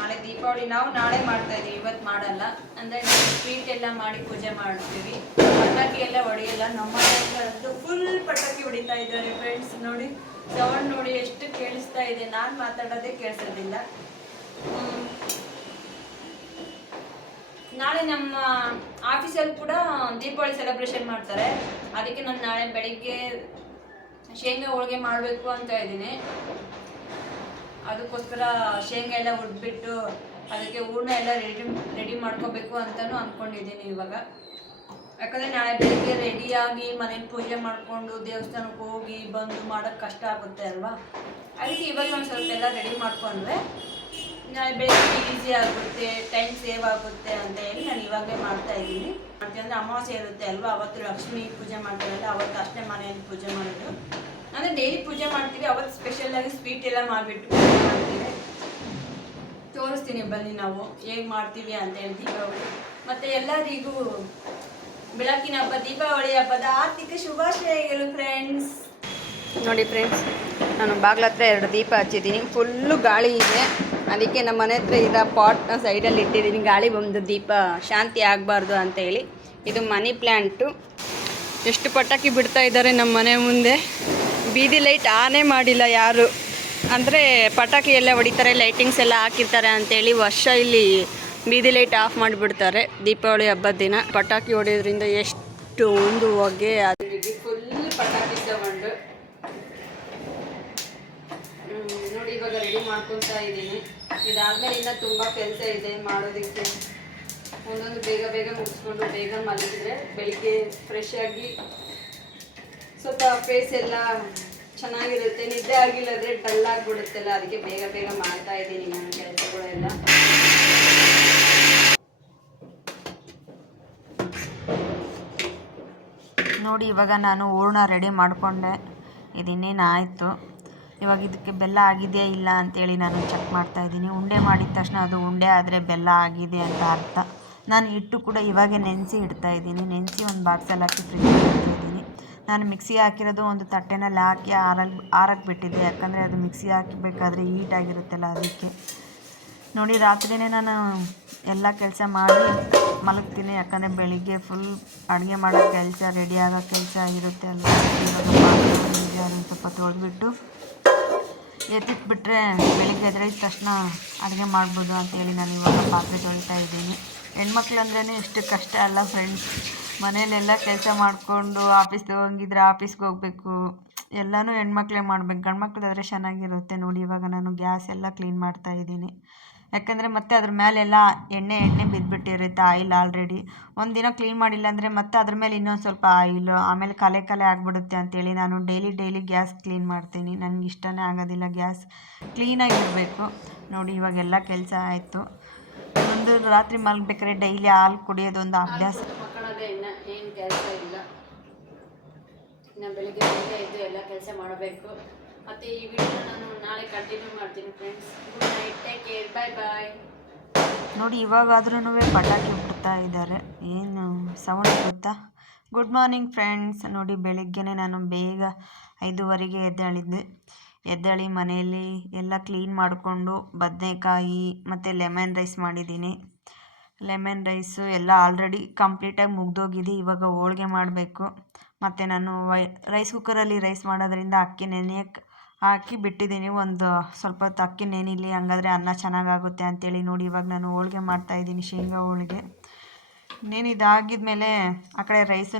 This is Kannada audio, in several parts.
ನಾಳೆ ದೀಪಾವಳಿ ನಾವು ನಾಳೆ ಮಾಡ್ತಾ ಇದೀವಿ, ಇವತ್ತು ಮಾಡಲ್ಲ. ಅಂದರೆ ಸ್ವೀಟ್ ಎಲ್ಲ ಮಾಡಿ ಪೂಜೆ ಮಾಡ್ತೀವಿ. ಪಟಾಕಿ ಎಲ್ಲ ಹೊಡೆಯಲ್ಲ. ನಮ್ಮ ಮನೆಯಲ್ಲಂತೂ ಫುಲ್ ಪಟಾಕಿ ಹೊಡಿತಾ ಇದ್ದಾರೆ ಫ್ರೆಂಡ್ಸ್. ನೋಡಿ ಸೌಂಡ್ ನೋಡಿ ಎಷ್ಟು ಕೇಳಿಸ್ತಾ ಇದೆ. ನಾನು ಮಾತಾಡೋದೇ ಕೇಳಿಸೋದಿಲ್ಲ. ನಾಳೆ ನಮ್ಮ ಆಫೀಸಲ್ಲಿ ಕೂಡ ದೀಪಾವಳಿ ಸೆಲೆಬ್ರೇಷನ್ ಮಾಡ್ತಾರೆ. ಅದಕ್ಕೆ ನಾನು ನಾಳೆ ಬೆಳಿಗ್ಗೆ ಶೇಂಗಾ ಹೋಳಿಗೆ ಮಾಡಬೇಕು ಅಂತ ಇದ್ದೀನಿ. ಅದಕ್ಕೋಸ್ಕರ ಶೇಂಗಾ ಎಲ್ಲ ಹುಡ್ಬಿಟ್ಟು ಅದಕ್ಕೆ ಹೂರ್ಣ ಎಲ್ಲ ರೆಡಿ ಮಾಡ್ಕೋಬೇಕು ಅಂತಲೂ ಅಂದ್ಕೊಂಡಿದ್ದೀನಿ ಇವಾಗ. ಯಾಕಂದರೆ ನಾಳೆ ಬೆಳಿಗ್ಗೆ ರೆಡಿಯಾಗಿ ಮನೇಲಿ ಪೂಜೆ ಮಾಡಿಕೊಂಡು ದೇವಸ್ಥಾನಕ್ಕೆ ಹೋಗಿ ಬಂದು ಮಾಡೋಕ್ಕೆ ಕಷ್ಟ ಆಗುತ್ತೆ ಅಲ್ವಾ. ಅದಕ್ಕೆ ಇವಾಗ ಒಂದು ಸ್ವಲ್ಪ ಎಲ್ಲ ರೆಡಿ ಮಾಡಿಕೊಂಡ್ರೆ ನಾಳೆ ಬೆಳಿಗ್ಗೆ ಈಸಿ ಆಗುತ್ತೆ, ಟೈಮ್ ಸೇವ್ ಆಗುತ್ತೆ ಅಂತ ಹೇಳಿ ನಾನು ಇವಾಗಲೇ ಮಾಡ್ತಾ ಇದ್ದೀನಿ. ಅಂದರೆ ಅಮಾವಾಸ್ಯೆ ಇರುತ್ತೆ ಅಲ್ವಾ, ಅವತ್ತು ಲಕ್ಷ್ಮೀ ಪೂಜೆ ಮಾಡ್ತಾರಲ್ಲ, ಅವತ್ತು ಅಷ್ಟೇ ಮನೆಯಲ್ಲಿ ಪೂಜೆ ಮಾಡೋದು. ಅಂದರೆ ಡೈಲಿ ಪೂಜೆ ಮಾಡ್ತೀವಿ, ಅವತ್ತು ಸ್ಪೆಷಲಾಗಿ ಸ್ವೀಟ್ ಎಲ್ಲ ಮಾಡಿಬಿಟ್ಟು ಪೂಜೆ ಮಾಡ್ತೀವಿ. ತೋರಿಸ್ತೀನಿ ಬನ್ನಿ ನಾವು ಹೇಗೆ ಮಾಡ್ತೀವಿ ಅಂತ ಹೇಳಿ ದೀಪಾವಳಿ. ಮತ್ತು ಎಲ್ಲರಿಗೂ ಬೆಳಕಿನ ಹಬ್ಬ ದೀಪಾವಳಿ ಹಬ್ಬದ ಆರ್ಥಿಕ ಶುಭಾಶಯಗಳು ಫ್ರೆಂಡ್ಸ್. ನೋಡಿ ಫ್ರೆಂಡ್ಸ್, ನಾನು ಬಾಗ್ಲ ಹತ್ರ 2 ದೀಪ ಹಚ್ಚಿದ್ದೀನಿ. ಫುಲ್ಲು ಗಾಳಿ ಇದೆ, ಅದಕ್ಕೆ ನಮ್ಮ ಮನೆ ಹತ್ರ ಇರೋ ಪಾಟ್ನ ಸೈಡಲ್ಲಿ ಇಟ್ಟಿದ್ದೀನಿ. ಗಾಳಿ ಬಂದು ದೀಪ ಶಾಂತಿ ಆಗಬಾರ್ದು ಅಂತ ಹೇಳಿ. ಇದು ಮನಿ ಪ್ಲ್ಯಾಂಟು. ಎಷ್ಟು ಪಟಾಕಿ ಬಿಡ್ತಾ ಇದ್ದಾರೆ ನಮ್ಮ ಮನೆ ಮುಂದೆ. ಬೀದಿ ಲೈಟ್ ಆನೇ ಮಾಡಿಲ್ಲ ಯಾರು. ಅಂದರೆ ಪಟಾಕಿ ಎಲ್ಲ ಹೊಡಿತಾರೆ, ಲೈಟಿಂಗ್ಸ್ ಎಲ್ಲ ಹಾಕಿರ್ತಾರೆ ಅಂತೇಳಿ ವರ್ಷ ಇಲ್ಲಿ ಬೀದಿ ಲೈಟ್ ಆಫ್ ಮಾಡಿಬಿಡ್ತಾರೆ ದೀಪಾವಳಿ ಹಬ್ಬದ ದಿನ. ಪಟಾಕಿ ಹೊಡೆಯೋದ್ರಿಂದ ಎಷ್ಟು ಒಂದು ಹೊಗೆ, ಅದು ಫುಲ್ ಪಟಾಕಿ ತಗೊಂಡು ನೋಡಿ ಇವಾಗ ರೆಡಿ ಮಾಡ್ಕೊತಾ ಇದ್ದೀನಿ. ಇದಾದ್ಮೇಲೆ ಇನ್ನೂ ತುಂಬ ಕೆಲಸ ಇದೆ ಮಾಡೋದಕ್ಕೆ. ಒಂದೊಂದು ಬೇಗ ಬೇಗ ಮುಗಿಸ್ಕೊಂಡು ಬೇಗ ಮಲಗಿದ್ರೆ ಬೆಳಿಗ್ಗೆ ಫ್ರೆಶ್ ಆಗಿ ಸ್ವಲ್ಪ ಫೇಸ್ ಎಲ್ಲ ಚೆನ್ನಾಗಿರುತ್ತೆ. ನಿದ್ದೆ ಆಗಿಲ್ಲದ್ರೆ ಡಲ್ ಆಗಿಬಿಡುತ್ತಲ್ಲ, ಅದಕ್ಕೆ ಬೇಗ ಬೇಗ ಮಾಡ್ತಾ ಇದ್ದೀನಿ ನನ್ನ ಕೆಲಸಗಳೆಲ್ಲ. ನೋಡಿ ಇವಾಗ ನಾನು ಹೂರ್ಣ ರೆಡಿ ಮಾಡಿಕೊಂಡೆ. ಇದಿನ್ನೇನು ಆಯಿತು. ಇವಾಗ ಇದಕ್ಕೆ ಬೆಲ್ಲ ಆಗಿದೆಯಾ ಇಲ್ಲ ಅಂತೇಳಿ ನಾನು ಚೆಕ್ ಮಾಡ್ತಾ ಇದ್ದೀನಿ. ಉಂಡೆ ಮಾಡಿದ ತಕ್ಷಣ ಅದು ಉಂಡೆ ಆದರೆ ಬೆಲ್ಲ ಆಗಿದೆ ಅಂತ ಅರ್ಥ. ನಾನು ಹಿಟ್ಟು ಕೂಡ ಇವಾಗೆ ನೆನೆಸಿ ಇಡ್ತಾ ಇದ್ದೀನಿ. ನೆನೆಸಿ ಒಂದು ಬಾಕ್ಸಲ್ಲಿ ಹಾಕಿ ಫ್ರಿಜ್ಜಲ್ಲಿ ಇಡ್ತಾ ಇದ್ದೀನಿ. ನಾನು ಮಿಕ್ಸಿಗೆ ಹಾಕಿರೋದು ಒಂದು ತಟ್ಟೆನಲ್ಲಿ ಹಾಕಿ ಆರಕ್ಕೆ ಬಿಟ್ಟಿದ್ದೆ, ಯಾಕಂದರೆ ಅದು ಮಿಕ್ಸಿಗೆ ಹಾಕಬೇಕಾದ್ರೆ ಹೀಟಾಗಿರುತ್ತಲ್ಲ ಅದಕ್ಕೆ. ನೋಡಿ ರಾತ್ರಿಯೇ ನಾನು ಎಲ್ಲ ಕೆಲಸ ಮಾಡಿ ಮಲಗ್ತೀನಿ, ಯಾಕಂದರೆ ಬೆಳಿಗ್ಗೆ ಫುಲ್ ಅಡುಗೆ ಮಾಡೋ ಕೆಲಸ, ರೆಡಿ ಆಗೋ ಕೆಲಸ ಇರುತ್ತೆ ಅಲ್ವ. ಇವಾಗ ಅದನ್ನು ಸ್ವಲ್ಪ ತೊಳೆದ್ಬಿಟ್ಟು ಎತ್ತಿಟ್ಬಿಟ್ರೆ ಬೆಳಿಗ್ಗೆ ಎದ್ರಿದ ತಕ್ಷಣ ಅಡುಗೆ ಮಾಡ್ಬೋದು ಅಂತೇಳಿ ನಾನು ಇವಾಗ ಪಾತ್ರೆ ತೊಳಿತಾ ಇದ್ದೀನಿ. ಹೆಣ್ಮಕ್ಳು ಅಂದ್ರೇ ಎಷ್ಟು ಕಷ್ಟ ಅಲ್ಲ ಫ್ರೆಂಡ್ಸ್. ಮನೇಲೆಲ್ಲ ಕೆಲಸ ಮಾಡಿಕೊಂಡು ಆಫೀಸ್ಗೆ ಹೋಗಿದ್ರೆ ಆಫೀಸ್ಗೆ ಹೋಗಬೇಕು, ಎಲ್ಲನೂ ಹೆಣ್ಮಕ್ಳೇ ಮಾಡ್ಬೇಕು. ಗಂಡ್ಮಕ್ಳಾದರೆ ಚೆನ್ನಾಗಿರುತ್ತೆ. ನೋಡಿ ಇವಾಗ ನಾನು ಗ್ಯಾಸ್ ಎಲ್ಲ ಕ್ಲೀನ್ ಮಾಡ್ತಾ ಇದ್ದೀನಿ. ಯಾಕಂದರೆ ಮತ್ತೆ ಅದ್ರ ಮೇಲೆಲ್ಲ ಎಣ್ಣೆ ಬಿದ್ದುಬಿಟ್ಟಿರುತ್ತೆ, ಆಯಿಲ್ ಆಲ್ರೆಡಿ. ಒಂದಿನ ಕ್ಲೀನ್ ಮಾಡಿಲ್ಲ ಅಂದರೆ ಮತ್ತೆ ಅದ್ರ ಮೇಲೆ ಇನ್ನೊಂದು ಸ್ವಲ್ಪ ಆಯಿಲು, ಆಮೇಲೆ ಕಲೆ ಆಗಿಬಿಡುತ್ತೆ ಅಂತೇಳಿ ನಾನು ಡೈಲಿ ಗ್ಯಾಸ್ ಕ್ಲೀನ್ ಮಾಡ್ತೀನಿ. ನನಗೆ ಇಷ್ಟನೇ ಆಗೋದಿಲ್ಲ, ಗ್ಯಾಸ್ ಕ್ಲೀನಾಗಿರಬೇಕು. ನೋಡಿ ಇವಾಗೆಲ್ಲ ಕೆಲಸ ಆಯಿತು. ಒಂದು ರಾತ್ರಿ ಮಲಗಬೇಕಾದ್ರೆ ಡೈಲಿ ಹಾಲು ಕುಡಿಯೋದೊಂದು ಅಭ್ಯಾಸ. ಮಕ್ಕಳದೇ ಏನು ಕೆಲಸ ಇಲ್ಲ. ಇನ್ನು ಬೆಳಿಗ್ಗೆ ಎದ್ದು ಎಲ್ಲ ಕೆಲಸ ಮಾಡಬೇಕು. ಮತ್ತು ಈ ವಿಡಿಯೋನ ನಾನು ನಾಳೆ ಕಂಟಿನ್ಯೂ ಮಾಡ್ತೀನಿ friends. Good night, take care, bye bye. ನೋಡಿ ಇವಾಗಾದ್ರೂ ಪಟಾಕಿ ಬಿಡ್ತಾ ಇದ್ದಾರೆ, ಏನು ಸೌಂಡ್ ಗೊತ್ತಾ. Good morning friends. ನೋಡಿ ಬೆಳಿಗ್ಗೆನೇ ನಾನು ಬೇಗ 5:15ಗೆ ಎದ್ದೇಳಿ ಮನೆಯಲ್ಲಿ ಎಲ್ಲ ಕ್ಲೀನ್ ಮಾಡಿಕೊಂಡು ಬದನೆಕಾಯಿ ಮತ್ತು ಲೆಮನ್ ರೈಸ್ ಮಾಡಿದ್ದೀನಿ. ಲೆಮನ್ ರೈಸು ಎಲ್ಲ ಆಲ್ರೆಡಿ ಕಂಪ್ಲೀಟಾಗಿ ಮುಗ್ದೋಗಿದೆ. ಇವಾಗ ಹೋಳಿಗೆ ಮಾಡಬೇಕು. ಮತ್ತು ನಾನು ರೈಸ್ ಕುಕ್ಕರಲ್ಲಿ ರೈಸ್ ಮಾಡೋದ್ರಿಂದ ಅಕ್ಕಿ ನೆನೆಯಕ್ಕೆ ಹಾಕಿ ಬಿಟ್ಟಿದ್ದೀನಿ. ಒಂದು ಸ್ವಲ್ಪ ಹೊತ್ತು ಅಕ್ಕಿ ನೆನಿಲಿ, ಹಂಗಾದ್ರೆ ಅನ್ನ ಚೆನ್ನಾಗಾಗುತ್ತೆ ಅಂತೇಳಿ. ನೋಡಿ ಇವಾಗ ನಾನು ಹೋಳಿಗೆ ಮಾಡ್ತಾಯಿದ್ದೀನಿ, ಶೇಂಗಾ ಹೋಳಿಗೆ. ಇದಾಗಿದ್ಮೇಲೆ ಆ ಕಡೆ ರೈಸೂ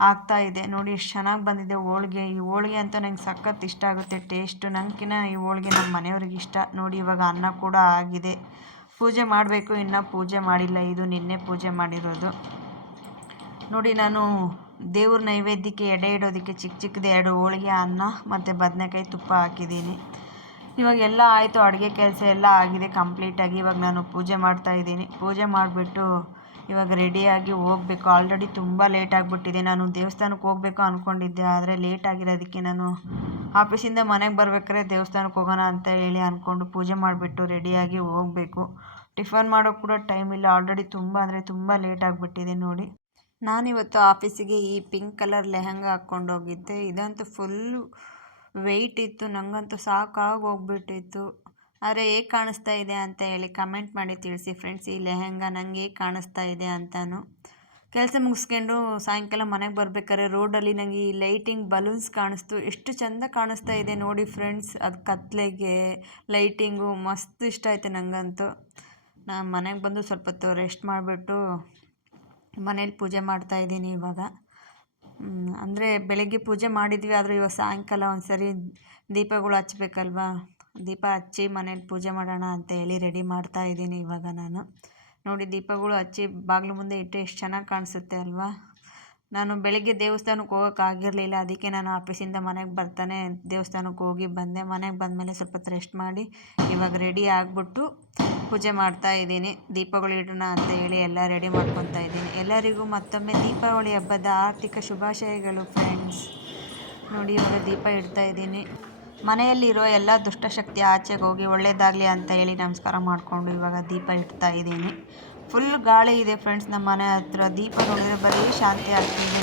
ಆಗ್ತಾಯಿದೆ. ನೋಡಿ ಎಷ್ಟು ಚೆನ್ನಾಗಿ ಬಂದಿದೆ ಹೋಳಿಗೆ. ಈ ಹೋಳಿಗೆ ಅಂತೂ ನಂಗೆ ಸಖತ್ ಇಷ್ಟ ಆಗುತ್ತೆ ಟೇಸ್ಟು. ನನಗಿನ್ನ ಈ ಹೋಳಿಗೆ ನಮ್ಮ ಮನೆಯವ್ರಿಗೆ ಇಷ್ಟ. ನೋಡಿ ಇವಾಗ ಅನ್ನ ಕೂಡ ಆಗಿದೆ. ಪೂಜೆ ಮಾಡಬೇಕು, ಇನ್ನೂ ಪೂಜೆ ಮಾಡಿಲ್ಲ. ಇದು ನಿನ್ನೆ ಪೂಜೆ ಮಾಡಿರೋದು. ನೋಡಿ ನಾನು ದೇವ್ರ ನೈವೇದ್ಯಕ್ಕೆ ಎಡೆ ಇಡೋದಕ್ಕೆ ಚಿಕ್ಕದೇ 2 ಹೋಳಿಗೆ, ಅನ್ನ ಮತ್ತು ಬದನೆಕಾಯಿ ತುಪ್ಪ ಹಾಕಿದ್ದೀನಿ. ಇವಾಗ ಎಲ್ಲ ಆಯಿತು, ಅಡುಗೆ ಕೆಲಸ ಎಲ್ಲ ಆಗಿದೆ ಕಂಪ್ಲೀಟಾಗಿ. ಇವಾಗ ನಾನು ಪೂಜೆ ಮಾಡ್ತಾಯಿದ್ದೀನಿ. ಪೂಜೆ ಮಾಡಿಬಿಟ್ಟು ಇವಾಗ ರೆಡಿಯಾಗಿ ಹೋಗಬೇಕು. ಆಲ್ರೆಡಿ ತುಂಬ ಲೇಟ್ ಆಗಿಬಿಟ್ಟಿದೆ. ನಾನು ದೇವಸ್ಥಾನಕ್ಕೆ ಹೋಗಬೇಕು ಅಂದ್ಕೊಂಡಿದ್ದೆ, ಆದರೆ ಲೇಟ್ ಆಗಿರೋದಕ್ಕೆ ನಾನು ಆಫೀಸಿಂದ ಮನೆಗೆ ಬರ್ಬೇಕಾದ್ರೆ ದೇವಸ್ಥಾನಕ್ಕೆ ಹೋಗೋಣ ಅಂತ ಹೇಳಿ ಅಂದ್ಕೊಂಡು ಪೂಜೆ ಮಾಡಿಬಿಟ್ಟು ರೆಡಿಯಾಗಿ ಹೋಗಬೇಕು. ಟಿಫನ್ ಮಾಡೋಕ್ಕೆ ಕೂಡ ಟೈಮ್ ಇಲ್ಲ, ಆಲ್ರೆಡಿ ತುಂಬ ಅಂದರೆ ತುಂಬ ಲೇಟ್ ಆಗಿಬಿಟ್ಟಿದೆ. ನೋಡಿ ನಾನಿವತ್ತು ಆಫೀಸಿಗೆ ಈ ಪಿಂಕ್ ಕಲರ್ ಲೆಹಂಗಾ ಹಾಕ್ಕೊಂಡು ಹೋಗಿದ್ದೆ. ಇದಂತೂ ಫುಲ್ಲು ವೆಯ್ಟ್ ಇತ್ತು, ನನಗಂತೂ ಸಾಕಾಗಿ ಹೋಗ್ಬಿಟ್ಟಿತ್ತು. ಆದರೆ ಹೇಗೆ ಕಾಣಿಸ್ತಾ ಇದೆ ಅಂತ ಹೇಳಿ ಕಮೆಂಟ್ ಮಾಡಿ ತಿಳಿಸಿ ಫ್ರೆಂಡ್ಸ್. ಈ ಲೆಹೆಂಗಾ ನನಗೆ ಹೇಗೆ ಕಾಣಿಸ್ತಾ ಇದೆ ಅಂತಲೂ. ಕೆಲಸ ಮುಗಿಸ್ಕೊಂಡು ಸಾಯಂಕಾಲ ಮನೆಗೆ ಬರ್ಬೇಕಾದ್ರೆ ರೋಡಲ್ಲಿ ನನಗೆ ಈ ಲೈಟಿಂಗ್ ಬಲೂನ್ಸ್ ಕಾಣಿಸ್ತು. ಎಷ್ಟು ಚೆಂದ ಕಾಣಿಸ್ತಾ ಇದೆ ನೋಡಿ ಫ್ರೆಂಡ್ಸ್. ಅದು ಕತ್ಲೆಗೆ ಲೈಟಿಂಗು ಮಸ್ತ್ ಇಷ್ಟ ಆಯ್ತು ನನಗಂತೂ. ನಾನು ಮನೆಗೆ ಬಂದು ಸ್ವಲ್ಪ ಹೊತ್ತು ರೆಸ್ಟ್ ಮಾಡಿಬಿಟ್ಟು ಮನೇಲಿ ಪೂಜೆ ಮಾಡ್ತಾಯಿದ್ದೀನಿ ಇವಾಗ. ಅಂದರೆ ಬೆಳಗ್ಗೆ ಪೂಜೆ ಮಾಡಿದ್ವಿ, ಆದರೆ ಇವಾಗ ಸಾಯಂಕಾಲ ಒಂದು ಸರಿ ದೀಪಗಳು ಹಚ್ಬೇಕಲ್ವಾ, ದೀಪ ಹಚ್ಚಿ ಮನೇಲಿ ಪೂಜೆ ಮಾಡೋಣ ಅಂತ ಹೇಳಿ ರೆಡಿ ಮಾಡ್ತಾಯಿದ್ದೀನಿ ಇವಾಗ ನಾನು. ನೋಡಿ ದೀಪಗಳು ಹಚ್ಚಿ ಬಾಗಿಲು ಮುಂದೆ ಇಟ್ಟು ಎಷ್ಟು ಚೆನ್ನಾಗಿ ಕಾಣಿಸುತ್ತೆ ಅಲ್ವಾ. ನಾನು ಬೆಳಗ್ಗೆ ದೇವಸ್ಥಾನಕ್ಕೆ ಹೋಗೋಕ್ಕಾಗಿರಲಿಲ್ಲ, ಅದಕ್ಕೆ ನಾನು ಆಫೀಸಿಂದ ಮನೆಗೆ ಬರ್ತಾನೆ ದೇವಸ್ಥಾನಕ್ಕೆ ಹೋಗಿ ಬಂದೆ. ಮನೆಗೆ ಬಂದಮೇಲೆ ಸ್ವಲ್ಪ ಹೊತ್ತು ರೆಸ್ಟ್ ಮಾಡಿ ಇವಾಗ ರೆಡಿ ಆಗಿಬಿಟ್ಟು ಪೂಜೆ ಮಾಡ್ತಾಯಿದ್ದೀನಿ. ದೀಪಗಳು ಇಡೋಣ ಅಂತ ಹೇಳಿ ಎಲ್ಲ ರೆಡಿ ಮಾಡ್ಕೊತಾ ಇದ್ದೀನಿ. ಎಲ್ಲರಿಗೂ ಮತ್ತೊಮ್ಮೆ ದೀಪಾವಳಿ ಹಬ್ಬದ ಆರ್ಥಿಕ ಶುಭಾಶಯಗಳು ಫ್ರೆಂಡ್ಸ್. ನೋಡಿ ಇವಾಗ ದೀಪ ಇಡ್ತಾ ಇದ್ದೀನಿ. ಮನೆಯಲ್ಲಿರೋ ಎಲ್ಲ ದುಷ್ಟಶಕ್ತಿ ಆಚೆಗೆ ಹೋಗಿ ಒಳ್ಳೇದಾಗಲಿ ಅಂತ ಹೇಳಿ ನಮಸ್ಕಾರ ಮಾಡಿಕೊಂಡು ಇವಾಗ ದೀಪ ಇಡ್ತಾ ಇದ್ದೀನಿ. ಫುಲ್ ಗಾಳಿ ಇದೆ ಫ್ರೆಂಡ್ಸ್ ನಮ್ಮ ಮನೆ ಹತ್ರ. ದೀಪ ನೋಡಿದರೆ ಬರೀ ಶಾಂತಿ ಆಗ್ತಿದೆ.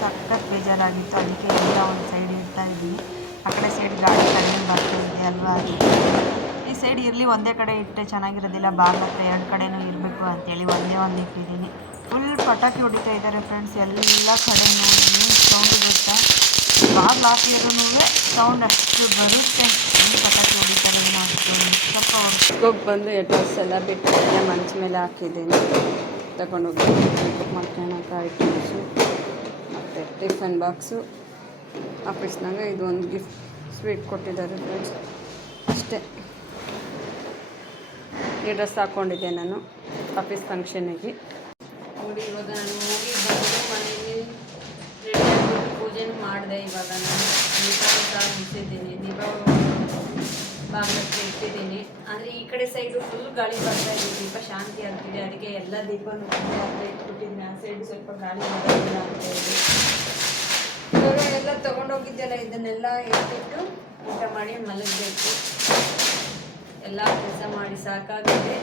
ಸಖತ್ ಬೇಜಾರಾಗಿತ್ತು, ಅದಕ್ಕೆ ಎಲ್ಲ ಒಂದು ಸೈಡ್ ಇಡ್ತಾ ಇದ್ದೀನಿ. ಆ ಕಡೆ ಸೈಡ್ ಗಾಳಿ ಕಡಿಮೆ ಬರ್ತಾ ಇದೆ ಅಲ್ವಾ, ಈ ಸೈಡ್ ಇರಲಿ, ಒಂದೇ ಕಡೆ ಇಟ್ಟರೆ ಚೆನ್ನಾಗಿರೋದಿಲ್ಲ, ಬಾಗಿಲು ಹತ್ರ ಎರಡು ಕಡೆನೂ ಇರಬೇಕು ಅಂತೇಳಿ ಒಂದೇ ಒಂದು ಇಟ್ಟಿದ್ದೀನಿ. ಫುಲ್ ಪಟಾಕಿ ಹೊಡಿತಾ ಇದ್ದಾರೆ ಫ್ರೆಂಡ್ಸ್ ಎಲ್ಲ ಕಡೆನೂ. ಏನು ಸೌಂಡು ಗೊತ್ತಾ, ಬಾಗಿಲು ಹಾಕಿದ್ರೂ ಸೌಂಡ್ ಅಷ್ಟು ಬರುತ್ತೆ. ಪಟಾಕಿ ಹೊಡಿತಾರೆ ಅಷ್ಟು. ಸ್ವಲ್ಪ ಹೋಗಿ ಬಂದು ಡ್ರೆಸ್ ಎಲ್ಲ ಬಿಟ್ಟು ಮಂಚ ಮೇಲೆ ಹಾಕಿದ್ದೀನಿ. ತಗೊಂಡೋಗಿ ಮೇಕಪ್ ಮಾಡ್ಕೊಳಕ್ಕೆ ಐಟಮ್ಸು ಮತ್ತು ಟಿಫನ್ ಬಾಕ್ಸು. ಆಫೀಸ್ನಾಗ ಇದು ಒಂದು ಗಿಫ್ಟ್ ಸ್ವೀಟ್ ಕೊಟ್ಟಿದ್ದಾರೆ ಫ್ರೆಂಡ್ಸ್, ಅಷ್ಟೇ. ಈ ಡ್ರೆಸ್ ಹಾಕ್ಕೊಂಡಿದ್ದೆ ನಾನು ಆಫೀಸ್ ಫಂಕ್ಷನಿಗೆ. ನೋಡಿ ಇವಾಗ ನಾನು ಹೋಗಿ ಬಂದು ಮನೆಯಲ್ಲಿ ರೆಡಿ ಆಗಿಬಿಟ್ಟು ಪೂಜೆನೂ ಮಾಡಿದೆ. ಇವಾಗ ನಾನು ದೀಪಾವಳಿ ಸಹ ಮುಗಿಸಿದ್ದೀನಿ, ದೀಪಾವಳಿ ಬಾಗಿಲಕ್ಕೆ ಇಟ್ಟಿದ್ದೀನಿ. ಅಂದರೆ ಈ ಕಡೆ ಸೈಡು ಫುಲ್ ಗಾಳಿ ಬರ್ತಾ ಇದೆ, ದೀಪ ಶಾಂತಿ ಆಗ್ತಿದೆ, ಅದಕ್ಕೆ ಎಲ್ಲ ದೀಪನೂ ಇಟ್ಬಿಟ್ಟಿದ್ದೀನಿ. ಆ ಸೈಡು ಸ್ವಲ್ಪ ಗಾಳಿ ಬರೋದಿಲ್ಲ ಅಂತ ಹೇಳಿ ಇವಾಗ ಎಲ್ಲ ತೊಗೊಂಡೋಗಿದ್ದೆಲ್ಲ ಇದನ್ನೆಲ್ಲ ಇಟ್ಬಿಟ್ಟು ಊಟ ಮಾಡಿ ಮಲಗಬೇಕು. ಎಲ್ಲ ಕೆಲಸ ಮಾಡಿ ಸಾಕಾಗಿದೆ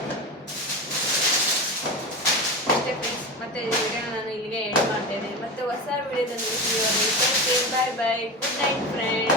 ಅಷ್ಟೇ ಫ್ರೆಂಡ್ಸ್. ಮತ್ತು ವಿಡಿಯೋನ ನಾನು ಇಲ್ಲಿಗೆ ಎಂಡ್ ಮಾಡ್ತಾಯಿದ್ದೀನಿ. ಮತ್ತು ಹೊಸ ವಿಡಿಯೋದಲ್ಲಿ ಬಾಯ್ ಬಾಯ್, ಗುಡ್ ನೈಟ್ ಫ್ರೆಂಡ್ಸ್.